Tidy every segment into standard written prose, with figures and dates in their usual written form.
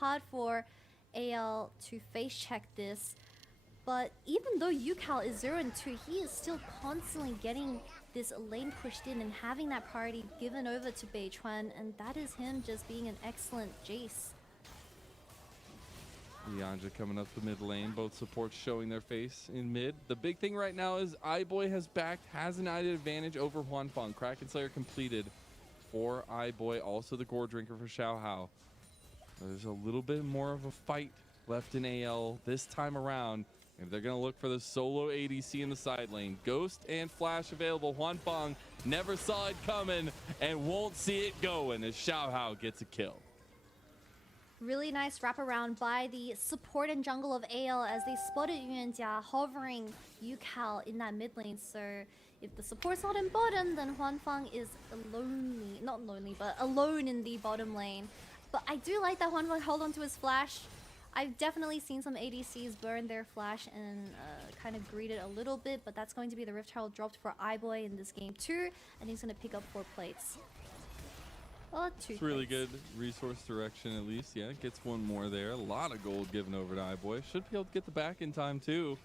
hard for AL to face check this. But even though Yukal is 0-2, he is still constantly getting this lane pushed in and having that priority given over to Beichuan, and that is him just being an excellent Jace. Yanja coming up the mid lane, both supports showing their face in mid. The big thing right now is iBoy has backed, has an added advantage over Huanfeng. Kraken Slayer completed for iBoy, also the Gore Drinker for Xiaohao. There's a little bit more of a fight left in AL this time around. If they're going to look for the solo ADC in the side lane, Ghost and Flash available. Huanfeng never saw it coming and won't see it going as Xiaohao gets a kill. Really nice wraparound by the support and jungle of AL as they spotted Yuanjia hovering Yukal in that mid lane. So if the support's not in bottom, then Huanfeng is not lonely, but alone in the bottom lane. But I do like that Huanfeng held on to his flash. I've definitely seen some ADCs burn their flash and kind of greed it a little bit, but that's going to be the Rift Herald dropped for iBoy in this game too, and he's going to pick up 4 plates. Well, 2 It's really plates. good resource direction at least. Yeah, gets one more there. A lot of gold given over to iBoy. Should be able to get the back in time too.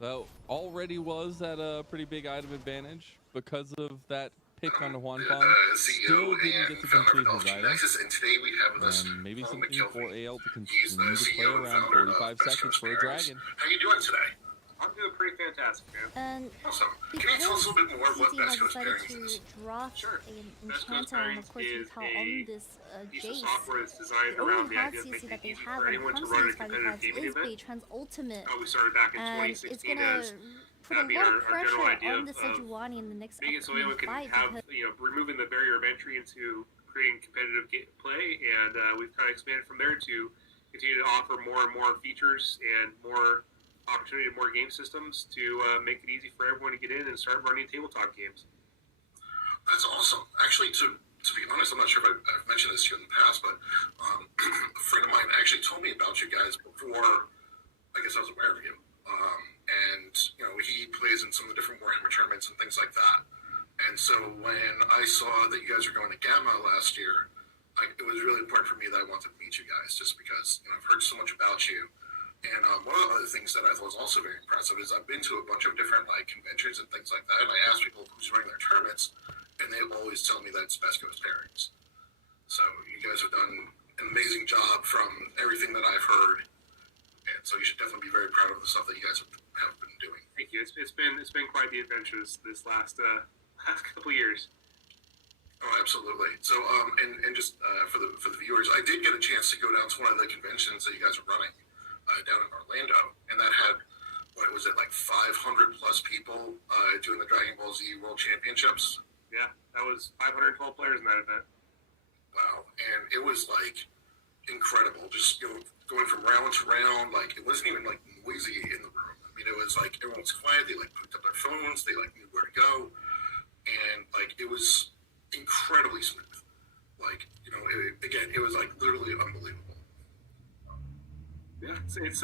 Though already was at a pretty big item advantage because of that pick onto Huanfeng. Still didn't get to complete his item. And maybe something for AL to continue to play around 45 seconds for a dragon. How you doing today? I'm doing pretty fantastic, man. And Awesome. Can you tell us a little bit more what CT has Best Coast decided Pairings is? to draft Sure. an Best Coast enchanter and of Pairings course is Yukal on this piece of Jace. software that's designed The around only the hard idea of CC making that it they easy have for when it anyone to comes run to a these 5v5s competitive gaming is event. Beichuan's ultimate. We started back in And it's 2016 gonna as put a being lot our of general pressure idea on the of Sejuani in the next making it so anyone can upcoming fight have, because removing the barrier of entry into creating competitive play, and we've kind of expanded from there to continue to offer more and more features and more opportunity, more game systems to make it easy for everyone to get in and start running tabletop games. That's awesome. Actually, to be honest, I'm not sure if I've mentioned this to you in the past, but a friend of mine actually told me about you guys before I guess I was aware of you. And, you know, he plays in some of the different Warhammer tournaments and things like that. And so when I saw that you guys were going to Gamma last year, it was really important for me that I wanted to meet you guys just because, you know, I've heard so much about you. And one of the other things that I thought was also very impressive is I've been to a bunch of different, conventions and things like that, and I asked people who's running their tournaments, and they always tell me that it's Best Coast Pairings. So you guys have done an amazing job from everything that I've heard, and so you should definitely be very proud of the stuff that you guys have been doing. Thank you. It's been quite the adventure this last couple of years. Oh, absolutely. So, and just for the viewers, I did get a chance to go down to one of the conventions that you guys are running down in Orlando, and that had, what was it, 500 plus people doing the Dragon Ball Z World Championships? Yeah, that was 512 players in that event. Wow, and it was incredible. Just going from round to round, it wasn't even noisy in the room. I mean, it was everyone was quiet. They picked up their phones. They knew where to go, and it was incredibly smooth. It was literally unbelievable. Yeah, it's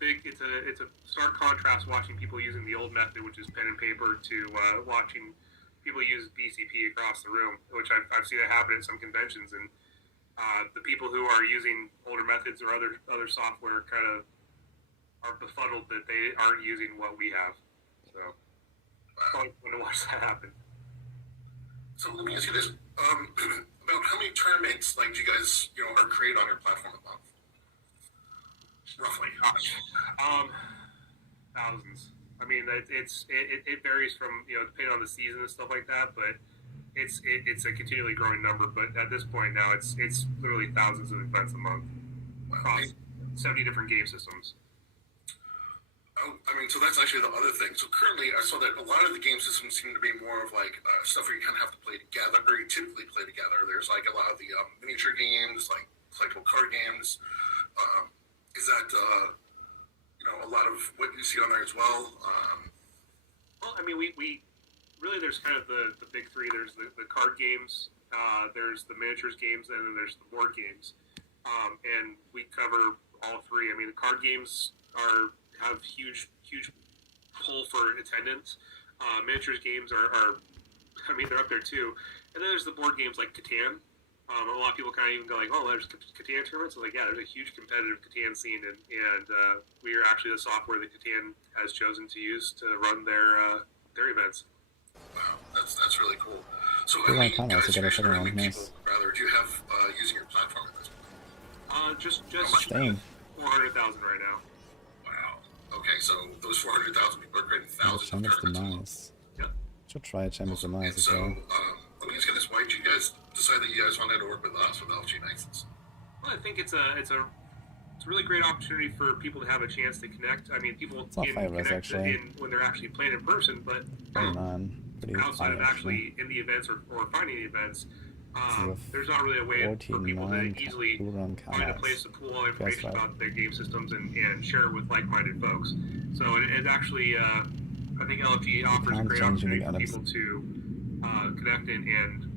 big. It's a stark contrast watching people using the old method, which is pen and paper, to watching people use BCP across the room, which I've seen it happen at some conventions, and the people who are using older methods or other software kind of are befuddled that they aren't using what we have. So it's fun to watch that happen. So let me ask you this: about how many tournaments do you guys are create on your platform a month? Roughly. Thousands. I mean, it varies from depending on the season and stuff like that, but it's a continually growing number. But at this point now, it's literally thousands of events a month across 70 different game systems. I mean, so that's actually the other thing. So currently, I saw that a lot of the game systems seem to be more of stuff where you kind of have to play together, or you typically play together. There's a lot of the miniature games, collectible card games. Is that a lot of what you see on there as well? Well, I mean, we really there's kind of the big three. There's the card games, there's the miniatures games, and then there's the board games. And we cover all three. I mean, the card games have huge pull for attendance. Miniatures games are I mean, they're up there too. And then there's the board games like Catan, A lot of people kind of even go like, "Oh, there's Catan tournaments." I'm like, yeah, there's a huge competitive Catan scene, and we are actually the software that Catan has chosen to use to run their events. Wow, that's really cool. So Yeah, how many kinda, guys so get a or second how one, many nice. people rather do you have using your platform at this point? Just Dang. 400,000 right now. Wow. Okay, so those 400,000 people are creating Yeah, thousands of Chamber's tournaments. Demise. Yep. Should try Chamber's Awesome. Demise And as so, well. let me just get this: why did you guys decide that you guys wanted to work with us with LG Nexus? Well, I think it's a really great opportunity for people to have a chance to connect. I mean, people It's not can five of us, connect actually. when they're actually playing in person, but Pretty non. Pretty outside of high, actually in the events or finding the events, This is there's not really a way for people to 49 easily pool run find a combats. place to pull all information PS5. about their game systems and share it with like-minded folks. So it actually, I think LFG offers a can't great change opportunity any for items. people to connect and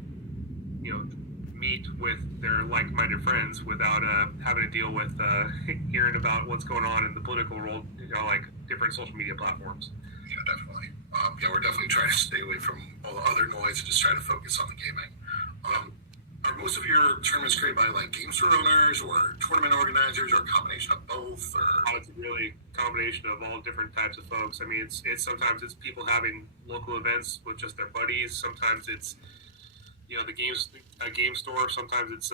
meet with their like-minded friends without having to deal with hearing about what's going on in the political world, like different social media platforms. Yeah, definitely. We're definitely trying to stay away from all the other noise and just try to focus on the gaming. Are most of your tournaments created by like game store owners or tournament organizers, or a combination of both? Or It's really a combination of all different types of folks. I mean, it's sometimes it's people having local events with just their buddies. Sometimes it's a game store. Sometimes it's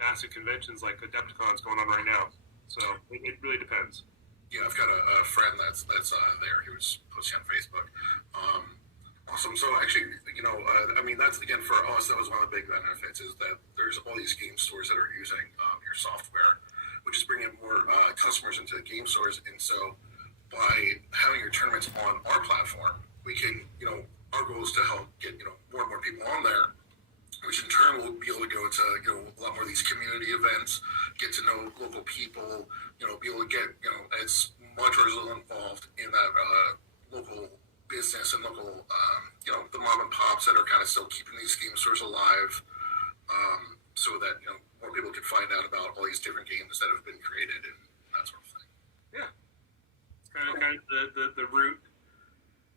massive conventions like Adepticon's going on right now. So it really depends. yeah, I've got a friend that's there. He was posting on Facebook. Awesome. So actually, I mean, that's again for us. That was one of the big benefits is that there's all these game stores that are using your software, which is bringing more customers into the game stores. And so, by having your tournaments on our platform, we can, our goal is to help get more and more people on there, which in turn will be able to go to a lot more of these community events, get to know local people, be able to get as much or as little involved in that local business and local the mom and pops that are kind of still keeping these game stores alive, so that more people can find out about all these different games that have been created and that sort of thing. Yeah, it's kind of the root.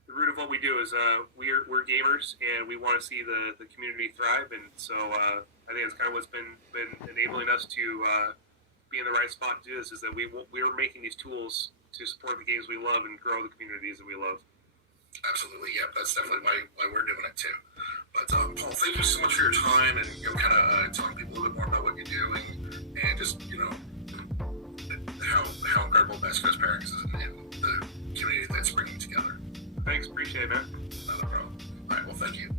The root of what we do is we're gamers and we want to see the community thrive, and so I think it's kind of what's been enabling us to be in the right spot to do this, is that we're making these tools to support the games we love and grow the communities that we love. Absolutely, yeah, that's definitely why we're doing it too. But Paul, thank you so much for your time and kind of telling people a little bit more about what you do and just how incredible Best Coast Pairings is and the community that's bringing together. Thanks, appreciate it, man. Not a problem. All right, well, thank you.